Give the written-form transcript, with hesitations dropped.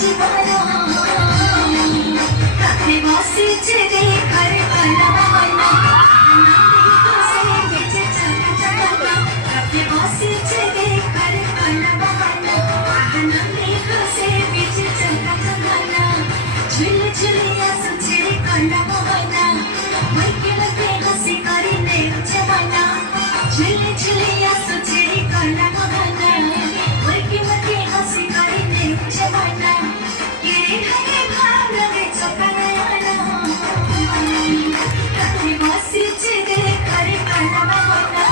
জীবন কাছে বসেছে দেখার কলমনা আনন্দে খুশি বেঁচে চলা জীবন কাছে বসেছে দেখার কলমনা আনন্দে খুশি বেঁচে চলা জীবন ঝুলে ঝুলে আসছে কলমনা মাইকে লগে হাসি করিলে জমানা ঝুলে ঝুলে আসছে কলমনা মাইকে লগে হাসি করিলে জমানা কেড়ে লাগে ভাব লাগে চোখানা কাছে বসেছে দেখার কলমনা